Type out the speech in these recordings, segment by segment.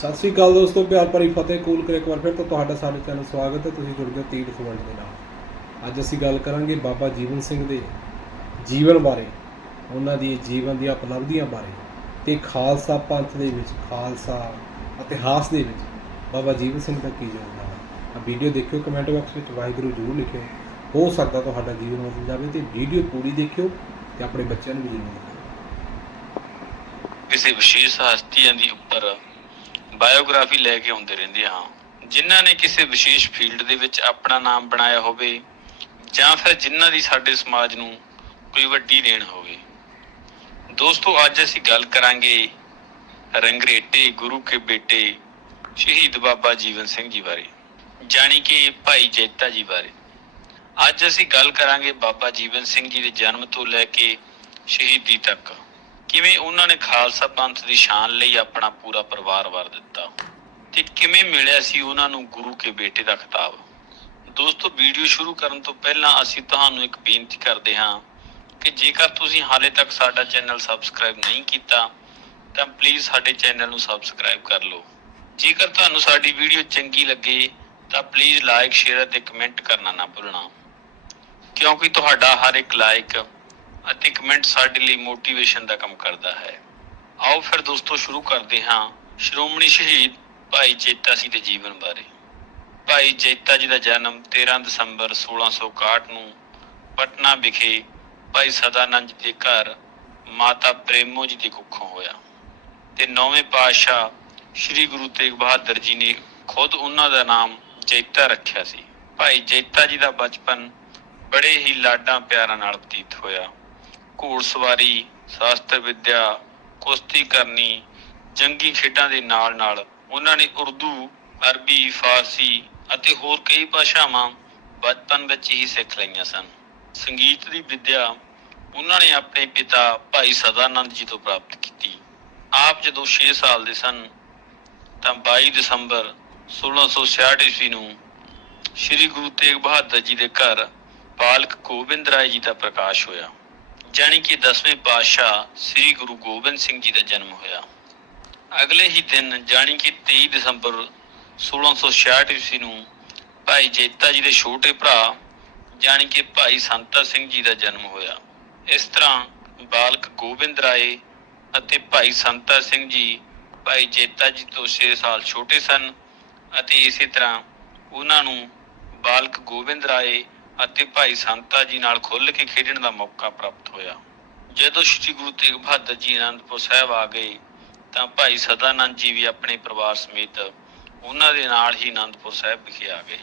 ਸਤਿ ਸ੍ਰੀ ਅਕਾਲ ਦੋਸਤੋ, ਪਿਆਰ ਭਰੀ ਫਤਿਹ, ਕੂਲ ਕਰ ਇੱਕ ਵਾਰ ਫਿਰ ਤੋਂ ਤੁਹਾਡਾ ਸਾਡੇ ਚੈਨਲ ਸਵਾਗਤ ਹੈ। ਤੁਸੀਂ ਜੁੜ ਗਏ ਤੀਰਥ ਵੰਡ ਦੇ ਨਾਲ। ਅੱਜ ਅਸੀਂ ਗੱਲ ਕਰਾਂਗੇ ਬਾਬਾ ਜੀਵਨ ਸਿੰਘ ਦੇ ਜੀਵਨ ਬਾਰੇ, ਉਹਨਾਂ ਦੀ ਜੀਵਨ ਦੀਆਂ ਉਪਲਬਧੀਆਂ ਬਾਰੇ ਤੇ ਖਾਲਸਾ ਪੰਥ ਦੇ ਵਿੱਚ, ਖਾਲਸਾ ਇਤਿਹਾਸ ਦੇ ਵਿੱਚ ਬਾਬਾ ਜੀਵਨ ਸਿੰਘ ਦਾ ਕੀ ਯੋਗਦਾਨ ਹੈ। ਆ ਵੀਡੀਓ ਦੇਖਿਓ ਕਮੈਂਟ ਬਾਕਸ ਵਿੱਚ ਵਾਹਿਗੁਰੂ ਜ਼ਰੂਰ ਲਿਖਿਓ। ਹੋ ਸਕਦਾ ਤੁਹਾਡਾ ਜੀਵਨ ਬਦਲ ਜਾਵੇ ਤੇ ਵੀਡੀਓ ਪੂਰੀ ਦੇਖਿਓ ਤੇ ਆਪਣੇ ਬੱਚਿਆਂ ਨੂੰ ਵੀ ਜ਼ਰੂਰ ਦਿਖਾਓ। ਕਿਸੇ ਵਿਸ਼ੇਸ਼ ਹਸਤੀਆਂ ਦੀ ਉੱਪਰ ਬਾਇਓਗ੍ਰਾਫੀ ਲੈ ਕੇ ਆਉਂਦੇ ਰਹਿੰਦੇ ਹਾਂ। ਜਿਨ੍ਹਾਂ ਨੇ ਕਿਸੇ ਵਿਸ਼ੇਸ਼ ਫੀਲਡ ਦੇ ਵਿੱਚ ਆਪਣਾ ਨਾਮ ਬਣਾਇਆ ਹੋਵੇ, ਜਾਂ ਫਿਰ ਜਿਨ੍ਹਾਂ ਦੀ ਸਾਡੇ ਸਮਾਜ ਨੂੰ ਕੋਈ ਵੱਡੀ ਦੇਣ ਹੋਵੇ। ਦੋਸਤੋ, ਅੱਜ ਅਸੀਂ ਗੱਲ ਕਰਾਂਗੇ ਰੰਗਰੇਟੇ, ਗੁਰੂ ਕੇ ਬੇਟੇ, ਸ਼ਹੀਦ ਬਾਬਾ ਜੀਵਨ ਸਿੰਘ ਜੀ ਬਾਰੇ, ਜਾਣੀ ਕਿ ਭਾਈ ਜੈਤਾ ਜੀ ਬਾਰੇ। ਅੱਜ ਅਸੀਂ ਗੱਲ ਕਰਾਂਗੇ ਬਾਬਾ ਜੀਵਨ ਸਿੰਘ ਜੀ ਦੇ ਜਨਮ ਤੋਂ ਲੈ ਕੇ ਸ਼ਹੀਦੀ ਤੱਕ। ਕਿਵੇਂ ਉਹਨਾਂ ਨੇ ਖਾਲਸਾ ਪੰਥ ਦੀ ਸ਼ਾਨ ਲਈ ਆਪਣਾ ਪੂਰਾ ਪਰਿਵਾਰ ਵਾਰ ਦਿੱਤਾ? ਤੇ ਕਿਵੇਂ ਮਿਲਿਆ ਸੀ ਉਹਨਾਂ ਨੂੰ ਗੁਰੂ ਕੇ ਬੇਟੇ ਦਾ ਖਿਤਾਬ? ਦੋਸਤੋ, ਵੀਡੀਓ ਸ਼ੁਰੂ ਕਰਨ ਤੋਂ ਪਹਿਲਾਂ ਅਸੀਂ ਤੁਹਾਨੂੰ ਇੱਕ ਬੇਨਤੀ ਕਰਦੇ ਹਾਂ ਕਿ ਜੇਕਰ ਤੁਸੀਂ ਹਾਲੇ ਤੱਕ ਸਾਡਾ ਚੈਨਲ ਸਬਸਕ੍ਰਾਈਬ ਨਹੀਂ ਕੀਤਾ, ਤਾਂ ਪਲੀਜ਼ ਸਾਡੇ ਚੈਨਲ ਨੂੰ ਸਬਸਕ੍ਰਾਈਬ ਕਰ ਲਓ। ਜੇਕਰ ਤੁਹਾਨੂੰ ਸਾਡੀ ਵੀਡੀਓ ਚੰਗੀ ਲੱਗੇ, ਤਾਂ ਪਲੀਜ਼ ਲਾਈਕ ਸ਼ੇਅਰ ਅਤੇ ਕਮੈਂਟ ਕਰਨਾ ਨਾ ਭੁੱਲਣਾ। ਕਿਉਂਕਿ ਤੁਹਾਡਾ ਹਰ ਇੱਕ ਲਾਈਕ ਅਤੇ ਕਮੈਂਟ ਸਾਡੇ ਲਈ ਮੋਟੀਵੇਸ਼ਨ ਦਾ ਕੰਮ ਕਰਦਾ ਹੈ। ਆਓ ਫਿਰ ਦੋਸਤੋ ਸ਼ੁਰੂ ਕਰਦੇ ਹਾਂ। ਸ਼੍ਰੋਮਣੀ ਸ਼ਹੀਦ ਭਾਈ ਜੇਤਾ ਜੀ ਦੇ ਜੀਵਨ ਬਾਰੇ। ਭਾਈ ਜੇਤਾ ਜੀ ਦਾ ਜਨਮ 13 ਦਸੰਬਰ 1661 ਨੂੰ ਪਟਨਾ ਵਿਖੇ ਭਾਈ ਸਦਾਨੰਦ ਜੀ ਦੇ ਘਰ ਮਾਤਾ ਪ੍ਰੇਮੋ ਜੀ ਦੀ ਕੁੱਖੋਂ ਹੋਇਆ। ਤੇ ਨੌਵੇਂ ਪਾਤਸ਼ਾਹ ਸ੍ਰੀ ਗੁਰੂ ਤੇਗ ਬਹਾਦਰ ਜੀ ਨੇ ਖੁਦ ਉਹਨਾਂ ਦਾ ਨਾਮ ਜੈਤਾ ਰੱਖਿਆ ਸੀ। ਭਾਈ ਜੈਤਾ ਜੀ ਦਾ ਬਚਪਨ ਬੜੇ ਹੀ ਲਾਡਾਂ ਪਿਆਰਾਂ ਨਾਲ ਬਤੀਤ ਹੋਇਆ। ਘੋੜਸਵਾਰੀ, ਸ਼ਾਸਤਰ ਵਿੱਦਿਆ, ਕੁਸ਼ਤੀ ਕਰਨੀ, ਜੰਗੀ ਖੇਡਾਂ ਦੇ ਨਾਲ-ਨਾਲ ਉਹਨਾਂ ਨੇ ਉਰਦੂ, ਅਰਬੀ, ਫਾਰਸੀ ਅਤੇ ਹੋਰ ਕਈ ਭਾਸ਼ਾਵਾਂ ਬਚਪਨ ਵਿੱਚ ਹੀ ਸਿੱਖ ਲਈਆਂ ਸਨ। ਸੰਗੀਤ ਦੀ ਵਿੱਦਿਆ ਉਹਨਾਂ ਨੇ ਆਪਣੇ ਪਿਤਾ ਭਾਈ ਸਦਾਨੰਦ ਜੀ ਤੋਂ ਪ੍ਰਾਪਤ ਕੀਤੀ। ਆਪ ਜਦੋਂ 6 ਸਾਲ ਦੇ ਸਨ, ਤਾਂ 22 ਦਸੰਬਰ 1666 ਈਸਵੀ ਨੂੰ ਸ੍ਰੀ ਗੁਰੂ ਤੇਗ ਬਹਾਦਰ ਜੀ ਦੇ ਘਰ ਬਾਲਕ ਗੋਬਿੰਦ ਰਾਏ ਜੀ ਦਾ ਪ੍ਰਕਾਸ਼ ਹੋਇਆ। ਜਾਣੀ ਕਿ 10ਵੇਂ ਪਾਤਸ਼ਾਹ ਸ੍ਰੀ ਗੁਰੂ ਗੋਬਿੰਦ ਸਿੰਘ ਜੀ ਦਾ ਜਨਮ ਹੋਇਆ। ਅਗਲੇ ਹੀ ਦਿਨ ਜਾਣੀ ਕਿ 23 ਦਸੰਬਰ 1666 ਈਸਵੀ ਨੂੰ ਭਾਈ ਜੇਤਾ ਜੀ ਦੇ ਛੋਟੇ ਭਰਾ ਜਾਣੀ ਕਿ ਭਾਈ ਸੰਤਾ ਸਿੰਘ ਜੀ ਦਾ ਜਨਮ ਹੋਇਆ। ਇਸ ਤਰ੍ਹਾਂ ਬਾਲਕ ਗੋਬਿੰਦ ਰਾਏ ਅਤੇ ਭਾਈ ਸੰਤਾ ਸਿੰਘ ਜੀ ਭਾਈ ਜੇਤਾ ਜੀ ਤੋਂ 6 ਸਾਲ ਛੋਟੇ ਸਨ ਅਤੇ ਇਸੇ ਤਰ੍ਹਾਂ ਉਹਨਾਂ ਨੂੰ ਬਾਲਕ ਗੋਬਿੰਦ ਰਾਏ ਅਤੇ ਭਾਈ ਸੰਤਾ ਜੀ ਨਾਲ ਖੁੱਲ੍ਹ ਕੇ ਖੇਡਣ ਦਾ ਮੌਕਾ ਪ੍ਰਾਪਤ ਹੋਇਆ। ਜਦੋਂ ਸ੍ਰੀ ਗੁਰੂ ਤੇਗ ਬਹਾਦਰ ਜੀ ਅਨੰਦਪੁਰ ਸਾਹਿਬ ਆ ਗਏ, ਤਾਂ ਭਾਈ ਸਦਾਨੰਦ ਜੀ ਵੀ ਆਪਣੇ ਪਰਿਵਾਰ ਸਮੇਤ ਉਹਨਾਂ ਦੇ ਨਾਲ ਹੀ ਅਨੰਦਪੁਰ ਸਾਹਿਬ ਵਿਖੇ ਆ ਗਏ।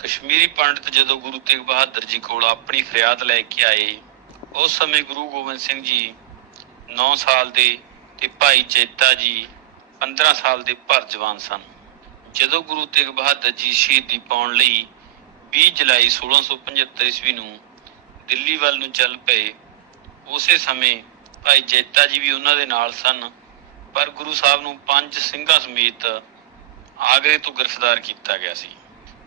ਕਸ਼ਮੀਰੀ ਪੰਡਤ ਜਦੋਂ ਗੁਰੂ ਤੇਗ ਬਹਾਦਰ ਜੀ ਕੋਲ ਆਪਣੀ ਫਰਿਆਦ ਲੈ ਕੇ ਆਏ, ਉਸ ਸਮੇਂ ਗੁਰੂ ਗੋਬਿੰਦ ਸਿੰਘ ਜੀ 9 ਸਾਲ ਦੇ ਤੇ ਭਾਈ ਚੇਤਾ ਜੀ 15 ਸਾਲ ਦੇ ਭਰ ਜਵਾਨ ਸਨ। ਜਦੋਂ ਗੁਰੂ ਤੇਗ ਬਹਾਦਰ ਜੀ ਸ਼ਹੀਦੀ ਪਾਉਣ ਲਈ 20 ਜੁਲਾਈ 1675 ਈਸਵੀ ਨੂੰ ਦਿੱਲੀ ਵੱਲ ਨੂੰ ਚੱਲ ਪਏ। ਉਸੇ ਸਮੇਂ ਭਾਈ ਜੈਤਾ ਜੀ ਵੀ ਉਹਨਾਂ ਦੇ ਨਾਲ ਸਨ, ਪਰ ਗੁਰੂ ਸਾਹਿਬ ਨੂੰ ਪੰਜ ਸਿੰਘਾਂ ਸਮੇਤ ਆਗਰੇ ਤੋਂ ਗ੍ਰਿਫਤਾਰ ਕੀਤਾ ਗਿਆ ਸੀ।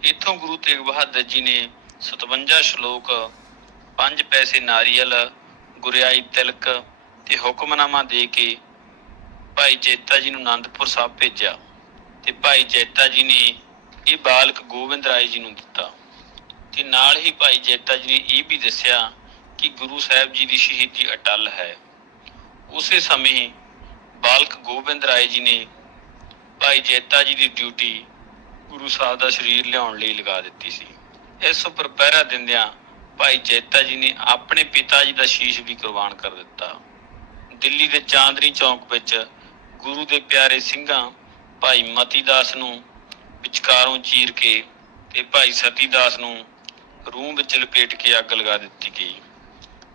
ਇੱਥੋਂ ਗੁਰੂ ਤੇਗ ਬਹਾਦਰ ਜੀ ਨੇ 57 ਸ਼ਲੋਕ, ਪੰਜ ਪੈਸੇ ਨਾਰੀਅਲ, ਗੁਰਿਆਈ ਤਿਲਕ ਤੇ ਹੁਕਮਨਾਮਾ ਦੇ ਕੇ ਭਾਈ ਜੈਤਾ ਜੀ ਨੂੰ ਆਨੰਦਪੁਰ ਸਾਹਿਬ ਭੇਜਿਆ ਤੇ ਭਾਈ ਜੈਤਾ ਜੀ ਨੇ ਇਹ ਬਾਲਕ ਗੋਬਿੰਦ ਰਾਏ ਜੀ ਨੂੰ ਦਿੱਤਾ। ਤੇ ਨਾਲ ਹੀ ਭਾਈ ਜੇਤਾ ਜੀ ਨੇ ਇਹ ਵੀ ਦੱਸਿਆ ਕਿ ਗੁਰੂ ਸਾਹਿਬ ਜੀ ਦੀ ਸ਼ਹੀਦੀ ਅਟਲ ਹੈ। ਉਸੇ ਸਮੇਂ ਬਾਲਕ ਗੋਬਿੰਦ ਰਾਏ ਜੀ ਨੇ ਭਾਈ ਜੇਤਾ ਜੀ ਦੀ ਡਿਊਟੀ ਗੁਰੂ ਸਾਹਿਬ ਦਾ ਸਰੀਰ ਲਿਆਉਣ ਲਈ ਲਗਾ ਦਿੱਤੀ ਸੀ। ਇਸ ਉੱਪਰ ਪਹਿਰਾ ਦਿੰਦਿਆਂ ਭਾਈ ਜੇਤਾ ਜੀ ਨੇ ਆਪਣੇ ਪਿਤਾ ਜੀ ਦਾ ਸ਼ੀਸ਼ ਵੀ ਕੁਰਬਾਨ ਕਰ ਦਿੱਤਾ। ਦਿੱਲੀ ਦੇ ਚਾਂਦਨੀ ਚੌਕ ਵਿੱਚ ਗੁਰੂ ਦੇ ਪਿਆਰੇ ਸਿੰਘਾਂ ਭਾਈ ਮਤੀ ਦਾਸ ਨੂੰ ਵਿਚਕਾਰੋਂ ਚੀਰ ਕੇ ਤੇ ਭਾਈ ਸਤੀ ਦਾਸ ਨੂੰ ਰੂਹ ਵਿੱਚ ਲਪੇਟ ਕੇ ਅੱਗ ਲਗਾ ਦਿੱਤੀ ਗਈ।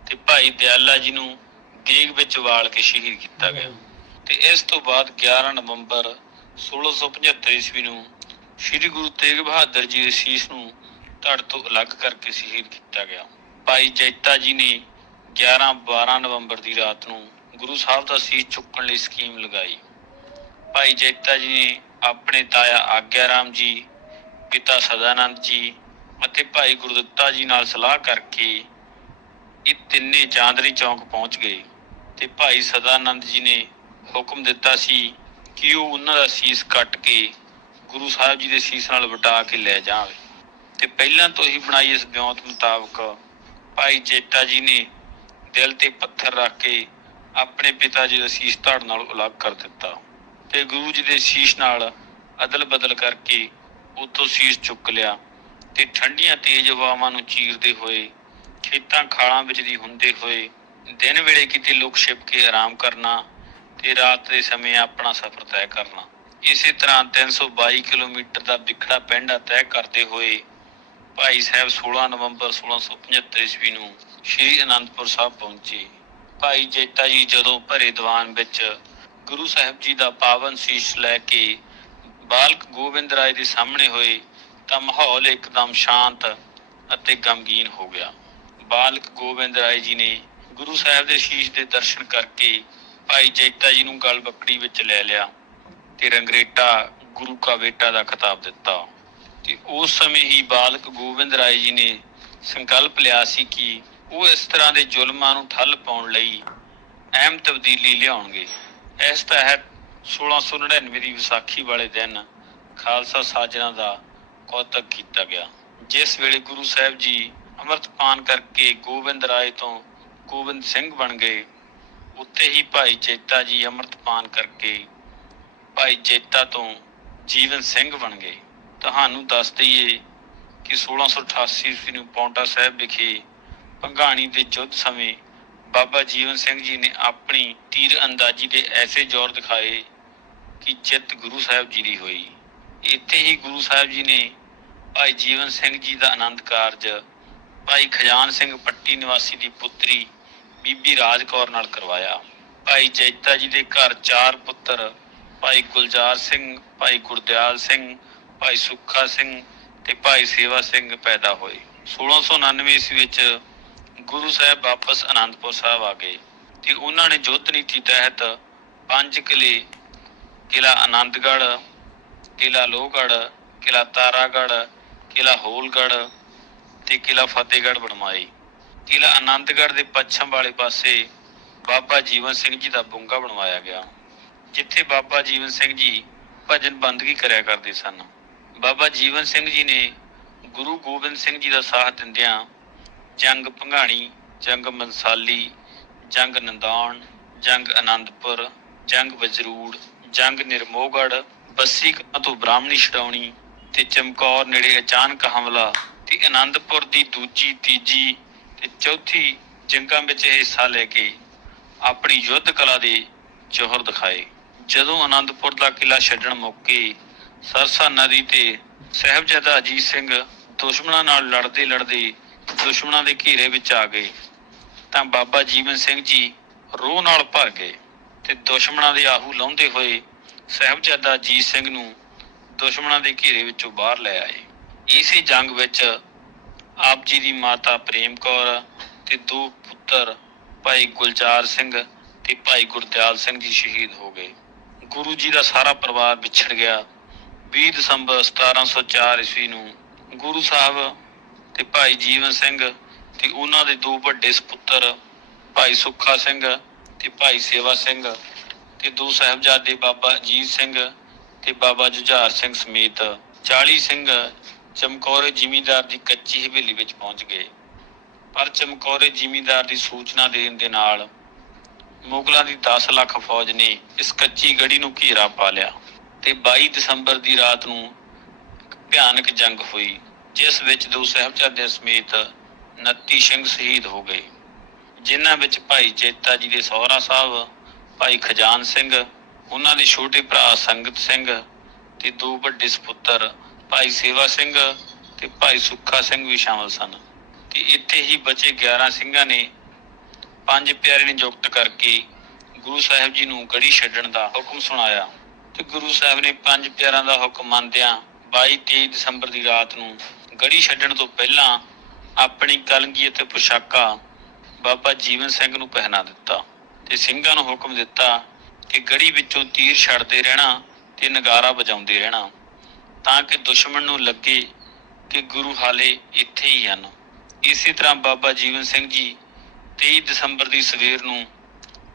ਤੇ ਭਾਈ ਦਿਆਲਾ ਜੀ ਨੂੰ ਦੇਗ ਵਿੱਚ ਵਾਲ ਕੇ ਸ਼ਹੀਦ ਕੀਤਾ ਗਿਆ। ਤੇ ਇਸ ਤੋਂ ਬਾਅਦ 11 ਨਵੰਬਰ 1675 ਈਸਵੀ ਨੂੰ ਸ੍ਰੀ ਗੁਰੂ ਤੇਗ ਬਹਾਦਰ ਜੀ ਦੇ ਸੀਸ ਨੂੰ ਧੜ ਤੋਂ ਅਲੱਗ ਕਰਕੇ ਸ਼ਹੀਦ ਕੀਤਾ ਗਿਆ। ਭਾਈ ਜੈਤਾ ਜੀ ਨੇ 11 12 ਨਵੰਬਰ ਦੀ ਰਾਤ ਨੂੰ ਗੁਰੂ ਸਾਹਿਬ ਦਾ ਸੀਸ ਚੁੱਕਣ ਲਈ ਸਕੀਮ ਲਗਾਈ। ਭਾਈ ਜੈਤਾ ਜੀ ਨੇ ਆਪਣੇ ਤਾਇਆ ਆਗਿਆ ਰਾਮ ਜੀ, ਪਿਤਾ ਸਦਾਨੰਦ ਜੀ ਅਤੇ ਭਾਈ ਗੁਰਦਿੱਤਾ ਜੀ ਨਾਲ ਸਲਾਹ ਕਰਕੇ ਇਹ ਤਿੰਨੇ ਚਾਂਦਰੀ ਚੌਂਕ ਪਹੁੰਚ ਗਏ ਤੇ ਭਾਈ ਸਦਾਨੰਦ ਜੀ ਨੇ ਹੁਕਮ ਦਿੱਤਾ ਸੀ ਕਿ ਉਹ ਉਹਨਾਂ ਦਾ ਸੀਸ ਕੱਟ ਕੇ ਗੁਰੂ ਸਾਹਿਬ ਜੀ ਦੇ ਸੀਸ ਨਾਲ ਵਟਾ ਕੇ ਲੈ ਜਾਵੇ। ਤੇ ਪਹਿਲਾਂ ਤੋਂ ਹੀ ਬਣਾਈ ਇਸ ਬਿਉਂਤ ਮੁਤਾਬਕ ਭਾਈ ਜੇਟਾ ਜੀ ਨੇ ਦਿਲ ਤੇ ਪੱਥਰ ਰੱਖ ਕੇ ਆਪਣੇ ਪਿਤਾ ਜੀ ਦਾ ਸੀਸ ਧੜ ਨਾਲ ਅਲੱਗ ਕਰ ਦਿੱਤਾ। ਤੇ ਗੁਰੂ ਜੀ ਦੇ ਸੀਸ ਨਾਲ ਅਦਲ ਬਦਲ ਕਰਕੇ ਉਤੋਂ ਸੀਸ ਚੁੱਕ ਲਿਆ। ਤੇ ਠੰਡੀਆਂ ਤੇਜ਼ ਹਵਾਵਾਂ ਨੂੰ ਚੀਰਦੇ ਹੋਏ, ਖੇਤਾਂ ਖਾਲਾਂ ਵਿੱਚ ਦੀ ਹੁੰਦੇ ਹੋਏ, ਦਿਨ ਵੇਲੇ ਕਿਤੇ ਲੁਕ ਛਿਪ ਕੇ ਆਰਾਮ ਕਰਨਾ ਤੇ ਰਾਤ ਦੇ ਸਮੇਂ ਆਪਣਾ ਸਫ਼ਰ ਤੈਅ ਕਰਨਾ। ਇਸੇ ਤਰ੍ਹਾਂ 322 ਕਿਲੋਮੀਟਰ ਦਾ ਵਿਖੜਾ ਪੈਂਡਾ ਤੈਅ ਕਰਦੇ ਹੋਏ ਭਾਈ ਸਾਹਿਬ 16 ਨਵੰਬਰ 1675 ਈਸਵੀ ਨੂੰ ਸ਼੍ਰੀ ਅਨੰਦਪੁਰ ਸਾਹਿਬ ਪਹੁੰਚੇ। ਭਾਈ ਜੇਟਾ ਜੀ ਜਦੋਂ ਭਰੇ ਦੀਵਾਨ ਵਿੱਚ ਗੁਰੂ ਸਾਹਿਬ ਜੀ ਦਾ ਪਾਵਨ ਸੀਸ ਲੈ ਕੇ ਬਾਲਕ ਗੋਬਿੰਦ ਰਾਏ ਦੇ ਸਾਹਮਣੇ ਹੋਏ ਤਾਂ ਮਾਹੌਲ ਇੱਕਦਮ ਸ਼ਾਂਤ ਅਤੇ ਗਮਗੀਨ ਹੋ ਗਿਆ। ਬਾਲਕ ਗੋਬਿੰਦ ਰਾਏ ਜੀ ਨੇ ਗੁਰੂ ਸਾਹਿਬ ਦੇ ਸ਼ੀਸ਼ ਦੇ ਦਰਸ਼ਨ ਕਰਕੇ ਭਾਈ ਜੈਤਾ ਜੀ ਨੂੰ ਗਲ ਬੱਕੜੀ ਵਿੱਚ ਲੈ ਲਿਆ ਤੇ ਰੰਗਰੇਟਾ ਗੁਰੂ ਕਾ ਬੇਟਾ ਦਾ ਖਿਤਾਬ ਦਿੱਤਾ। ਤੇ ਉਸ ਸਮੇਂ ਹੀ ਬਾਲਕ ਗੋਬਿੰਦ ਰਾਏ ਜੀ ਨੇ ਸੰਕਲਪ ਲਿਆ ਸੀ ਕਿ ਉਹ ਇਸ ਤਰ੍ਹਾਂ ਦੇ ਜ਼ੁਲਮਾਂ ਨੂੰ ਠੱਲ ਪਾਉਣ ਲਈ ਅਹਿਮ ਤਬਦੀਲੀ ਲਿਆਉਣਗੇ। ਇਸ ਤਹਿਤ 1699 ਦੀ ਵਿਸਾਖੀ ਵਾਲੇ ਦਿਨ ਖਾਲਸਾ ਸਾਜਣਾ ਦਾ ਕੌਤਕ ਕੀਤਾ ਗਿਆ। ਜਿਸ ਵੇਲੇ ਗੁਰੂ ਸਾਹਿਬ ਜੀ ਅੰਮ੍ਰਿਤਪਾਨ ਕਰਕੇ ਗੋਬਿੰਦ ਰਾਏ ਤੋਂ ਗੋਬਿੰਦ ਸਿੰਘ ਬਣ ਗਏ, ਉੱਥੇ ਹੀ ਭਾਈ ਚੇਤਾ ਜੀ ਅੰਮ੍ਰਿਤਪਾਨ ਕਰਕੇ ਭਾਈ ਚੇਤਾ ਤੋਂ ਜੀਵਨ ਸਿੰਘ ਬਣ ਗਏ। ਤੁਹਾਨੂੰ ਦੱਸ ਦਈਏ ਕਿ 1688 ਈਸਵੀ ਨੂੰ ਪੌਂਟਾ ਸਾਹਿਬ ਵਿਖੇ ਭੰਗਾਣੀ ਦੇ ਯੁੱਧ ਸਮੇਂ ਬਾਬਾ ਜੀਵਨ ਸਿੰਘ ਜੀ ਨੇ ਆਪਣੀ ਤੀਰ ਅੰਦਾਜ਼ੀ ਦੇ ਐਸੇ ਜ਼ੋਰ ਦਿਖਾਏ ਕਿ ਜਿੱਤ ਗੁਰੂ ਸਾਹਿਬ ਜੀ ਦੀ ਹੋਈ। ਇੱਥੇ ਹੀ ਗੁਰੂ ਸਾਹਿਬ ਜੀ ਨੇ ਭਾਈ ਜੀਵਨ ਸਿੰਘ ਜੀ ਦਾ ਆਨੰਦ ਕਾਰਜ, ਭਾਈ ਖਜਾਨ ਸਿੰਘ ਪੱਟੀ ਨਿਵਾਸੀ ਦੀ ਪੁੱਤਰੀ ਬੀਬੀ ਰਾਜ ਕੌਰ ਨਾਲ ਕਰਵਾਇਆ। ਭਾਈ ਜੈਤਾ ਜੀ ਦੇ ਘਰ ਚਾਰ ਪੁੱਤਰ, ਭਾਈ ਗੁਲਜ਼ਾਰ ਸਿੰਘ, ਭਾਈ ਗੁਰਦਿਆਲ ਸਿੰਘ, ਭਾਈ ਸੁੱਖਾ ਸਿੰਘ ਤੇ ਭਾਈ ਸੇਵਾ ਸਿੰਘ ਪੈਦਾ ਹੋਏ। 1699 ਈਸਵੀ ਵਿੱਚ ਗੁਰੂ ਸਾਹਿਬ ਵਾਪਸ ਆਨੰਦਪੁਰ ਸਾਹਿਬ ਆ ਗਏ ਤੇ ਉਹਨਾਂ ਨੇ ਯੁੱਧ ਨੀਤੀ ਤਹਿਤ ਪੰਜ ਕਿਲੇ, ਕਿਲਾ ਆਨੰਦਗੜ੍ਹ, ਕਿਲਾ ਲੋਹਗੜ੍ਹ, ਕਿਲਾ ਤਾਰਾਗੜ੍ਹ ਕਿਲਾ ਹੋਲਗੜ੍ਹ ਤੇ ਕਿਲਾ ਫਤਿਹਗੜ੍ਹ ਬਣਵਾਏ। ਕਿਲਾ ਆਨੰਦਗੜ੍ਹ ਦੇ ਪੱਛਮ ਵਾਲੇ ਪਾਸੇ ਬਾਬਾ ਜੀਵਨ ਸਿੰਘ ਜੀ ਦਾ ਬੁੰਗਾ ਬਣਵਾਇਆ ਗਿਆ, ਜਿੱਥੇ ਬਾਬਾ ਜੀਵਨ ਸਿੰਘ ਜੀ ਭਜਨ ਬੰਦਗੀ ਕਰਿਆ ਕਰਦੇ ਸਨ। ਬਾਬਾ ਜੀਵਨ ਸਿੰਘ ਜੀ ਨੇ ਗੁਰੂ ਗੋਬਿੰਦ ਸਿੰਘ ਜੀ ਦਾ ਸਾਥ ਦਿੰਦਿਆਂ ਜੰਗ ਭੰਗਾਣੀ, ਜੰਗ ਮਨਸਾਲੀ, ਜੰਗ ਨੰਦਾਉਣ, ਜੰਗ ਆਨੰਦਪੁਰ ਜੰਗ ਵਜਰੂੜ, ਜੰਗ ਨਿਰਮੋਹਗੜ੍ਹ, ਬੱਸੀ ਤੋਂ ਬ੍ਰਾਹਮਣੀ ਛਡਾਉਣੀ ਤੇ ਚਮਕੌਰ ਨੇੜੇ ਅਚਾਨਕ ਹਮਲਾ ਤੇ ਆਨੰਦਪੁਰ ਦੀ ਦੂਜੀ, ਤੀਜੀ ਤੇ ਚੌਥੀ ਜੰਗਾਂ ਵਿੱਚ ਹਿੱਸਾ ਲੈ ਕੇ ਆਪਣੀ ਯੁੱਧ ਕਲਾ ਦੇ ਜੋਹਰ ਦਿਖਾਏ। ਜਦੋਂ ਆਨੰਦਪੁਰ ਦਾ ਕਿਲਾ ਛੱਡਣ ਮੌਕੇ ਸਰਸਾ ਨਦੀ ਤੇ ਸਹਿਬਜ਼ਾਦਾ ਅਜੀਤ ਸਿੰਘ ਦੁਸ਼ਮਣਾਂ ਨਾਲ ਲੜਦੇ ਲੜਦੇ ਦੁਸ਼ਮਣਾਂ ਦੇ ਘੇਰੇ ਵਿੱਚ ਆ ਗਏ ਤਾਂ ਬਾਬਾ ਜੀਵਨ ਸਿੰਘ ਜੀ ਰੋਹ ਨਾਲ ਭਰ ਗਏ ਤੇ ਦੁਸ਼ਮਣਾਂ ਦੇ ਆਹੂ ਲਾਉਂਦੇ ਹੋਏ ਸਹਿਬਜ਼ਾਦਾ ਅਜੀਤ ਸਿੰਘ ਨੂੰ ਦੁਸ਼ਮਣਾਂ ਦੇ ਘੇਰੇ ਵਿੱਚੋਂ ਬਾਹਰ ਲੈ ਆਏ। ਇਸੇ ਜੰਗ ਵਿੱਚ ਆਪ ਜੀ ਦੀ ਮਾਤਾ ਪ੍ਰੇਮ ਕੌਰ ਤੇ ਦੋ ਪੁੱਤਰ, ਭਾਈ ਗੁਲਜ਼ਾਰ ਸਿੰਘ ਤੇ ਭਾਈ ਗੁਰਦਿਆਲ ਸਿੰਘ ਜੀ ਸ਼ਹੀਦ ਹੋ ਗਏ। ਗੁਰੂ ਜੀ ਦਾ ਸਾਰਾ ਪਰਿਵਾਰ ਵਿਛੜ ਗਿਆ। 20 ਦਸੰਬਰ 1704 ਈਸਵੀ ਨੂੰ ਗੁਰੂ ਸਾਹਿਬ ਤੇ ਭਾਈ ਜੀਵਨ ਸਿੰਘ ਤੇ ਉਹਨਾਂ ਦੇ ਦੋ ਵੱਡੇ ਸੁਪੁੱਤਰ, ਭਾਈ ਸੁੱਖਾ ਸਿੰਘ ਤੇ ਭਾਈ ਸੇਵਾ ਸਿੰਘ ਤੇ ਦੋ ਸਾਹਿਬਜ਼ਾਦੇ ਬਾਬਾ ਅਜੀਤ ਸਿੰਘ ਤੇ ਬਾਬਾ ਜੁਝਾਰ ਸਿੰਘ ਸਮੇਤ 40 ਸਿੰਘ ਚਮਕੌਰੇ ਜ਼ਿਮੀਂਦਾਰ ਦੀ ਕੱਚੀ ਹਵੇਲੀ ਵਿੱਚ ਪਹੁੰਚ ਗਏ। ਪਰ ਚਮਕੌਰੇ ਜ਼ਿਮੀਂਦਾਰ ਦੀ ਸੂਚਨਾ ਦੇਣ ਦੇ ਨਾਲ ਮੁਗਲਾਂ ਦੀ 10 ਲੱਖ ਫੌਜ ਨੇ ਇਸ ਕੱਚੀ ਗੜੀ ਨੂੰ ਘੇਰਾ ਪਾ ਲਿਆ ਤੇ 22 ਦਸੰਬਰ ਦੀ ਰਾਤ ਨੂੰ ਭਿਆਨਕ ਜੰਗ ਹੋਈ, ਜਿਸ ਵਿੱਚ ਦੋ ਸਾਹਿਬਜ਼ਾਦੇ ਸਮੇਤ 29 ਸਿੰਘ ਸ਼ਹੀਦ ਹੋ ਗਏ। ਜਿਨ੍ਹਾਂ ਵਿੱਚ ਭਾਈ ਚੇਤਾ ਜੀ ਦੇ ਸਹੁਰਾ ਸਾਹਿਬ, ਭਾਈ ਖਜਾਨ ਸਿੰਘ ਉਹਨਾਂ ਦੇ ਛੋਟੇ ਭਰਾ ਸੰਗਤ ਸਿੰਘ ਤੇ ਦੋ ਵੱਡੇ ਸੁਪੁੱਤਰ, ਭਾਈ ਸੇਵਾ ਸਿੰਘ ਤੇ ਭਾਈ ਸੁੱਖਾ ਸਿੰਘ ਵੀ ਸ਼ਾਮਲ ਸਨ। ਤੇ ਇੱਥੇ ਹੀ ਬਚੇ 11 ਸਿੰਘਾਂ ਨੇ ਪੰਜ ਪਿਆਰੇ ਨਿਯੁਕਤ ਕਰਕੇ ਗੁਰੂ ਸਾਹਿਬ ਜੀ ਨੂੰ ਗੜੀ ਛੱਡਣ ਦਾ ਹੁਕਮ ਸੁਣਾਇਆ। ਤੇ ਗੁਰੂ ਸਾਹਿਬ ਨੇ ਪੰਜ ਪਿਆਰਾਂ ਦਾ ਹੁਕਮ ਮੰਨਦਿਆਂ 22-23 ਦਸੰਬਰ ਦੀ ਰਾਤ ਨੂੰ ਗੜੀ ਛੱਡਣ ਤੋਂ ਪਹਿਲਾਂ ਆਪਣੀ ਕਲਗੀ ਅਤੇ ਪੁਸ਼ਾਕਾ ਬਾਬਾ ਜੀਵਨ ਸਿੰਘ ਨੂੰ ਪਹਿਨਾ ਦਿੱਤਾ ਤੇ ਸਿੰਘਾਂ ਨੂੰ ਹੁਕਮ ਦਿੱਤਾ ਕਿ ਗੜੀ ਵਿੱਚੋਂ ਤੀਰ ਛੱਡਦੇ ਰਹਿਣਾ ਤੇ ਨਗਾਰਾ ਵਜਾਉਂਦੇ ਰਹਿਣਾ, ਤਾਂ ਕਿ ਦੁਸ਼ਮਣ ਨੂੰ ਲੱਗੇ ਕਿ ਗੁਰੂ ਹਾਲੇ ਇੱਥੇ ਹੀ ਹਨ। ਇਸੇ ਤਰ੍ਹਾਂ ਬਾਬਾ ਜੀਵਨ ਸਿੰਘ ਜੀ 23 ਦਸੰਬਰ ਦੀ ਸਵੇਰ ਨੂੰ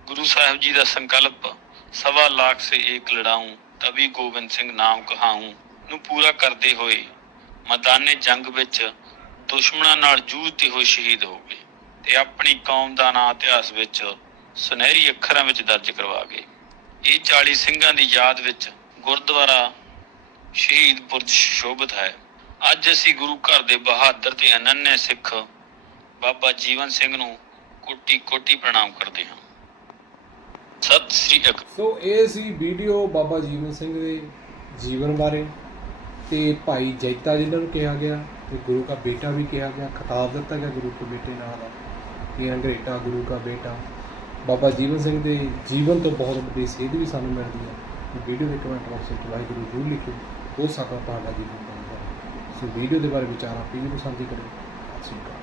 ਗੁਰੂ ਸਾਹਿਬ ਜੀ ਦਾ ਸੰਕਲਪ ਸਵਾ ਲੱਖ ਸੇ ਏਕ ਲੜਾऊं ਤभी ਗੋਬਿੰਦ ਸਿੰਘ ਨਾਮ ਕਹਾਊਂ ਨੂੰ ਪੂਰਾ ਕਰਦੇ ਹੋਏ ਮੈਦਾਨੇ ਜੰਗ ਵਿੱਚ ਦੁਸ਼ਮਣਾਂ ਨਾਲ ਜੂਝਦੇ ਹੋਏ ਸ਼ਹੀਦ ਹੋ ਗਏ ਤੇ ਆਪਣੀ ਕੌਮ ਦਾ ਨਾਂ ਇਤਿਹਾਸ ਵਿੱਚ ਸੁਨਹਿਰੀ ਅੱਖਰਾਂ ਵਿੱਚ ਦਰਜ ਕਰਵਾ ਗਏ। ਇਹ 40 ਸਿੰਘਾਂ ਦੀ ਯਾਦ ਵਿੱਚ ਗੁਰਦੁਆਰਾ ਸ਼ਹੀਦ ਬੁਰਜ ਸ਼ੋਭਿਤ ਹੈ। ਅੱਜ ਅਸੀਂ ਗੁਰੂ ਘਰ ਦੇ ਬਹਾਦਰ ਤੇ ਅਨੰਨੇ ਸਿੱਖ ਬਾਬਾ ਜੀਵਨ ਸਿੰਘ ਨੂੰ ਕੋਟੀ ਕੋਟੀ ਪ੍ਰਣਾਮ ਕਰਦੇ ਹਾਂ। ਸਤਿ ਸ੍ਰੀ ਅਕਾਲ। ਸੋ ਇਹ ਸੀ ਵੀਡੀਓ ਬਾਬਾ ਜੀਵਨ ਸਿੰਘ ਦੇ ਜੀਵਨ ਬਾਰੇ ਤੇ ਭਾਈ ਜੈਤਾ ਜਿਨ੍ਹਾਂ ਨੂੰ ਕਿਹਾ ਗਿਆ ਤੇ ਗੁਰੂ ਦਾ ਬੇਟਾ ਵੀ ਕਿਹਾ ਗਿਆ, ਖਿਤਾਬ ਦਿੱਤਾ ਗਿਆ ਗੁਰੂ ਕੇ ਬੇਟੇ ਨਾਲ, ਇਹ ਅੰਗਰੇਟਾ ਗੁਰੂ ਦਾ ਬੇਟਾ। ਬਾਬਾ ਜੀਵਨ ਸਿੰਘ ਦੇ ਜੀਵਨ ਤੋਂ ਬਹੁਤ ਵੱਡੀ ਸੇਧ ਵੀ ਸਾਨੂੰ ਮਿਲਦੀ ਹੈ। ਵੀਡੀਓ ਦੇ ਕਮੈਂਟ ਬਾਕਸ ਵਿੱਚ ਵਾਹਿਗੁਰੂ ਜ਼ਰੂਰ ਲਿਖੋ ਹੋ ਸਕਦਾ ਤੁਹਾਡਾ ਜੀਵਨ ਬਣ ਸੋ ਵੀਡੀਓ ਦੇ ਬਾਰੇ ਵਿਚਾਰ ਆਪਣੀ ਨੂੰ ਸਾਂਝੇ ਕਰੋ ਸਤਿ ਸ਼੍ਰੀ ਅਕਾਲ।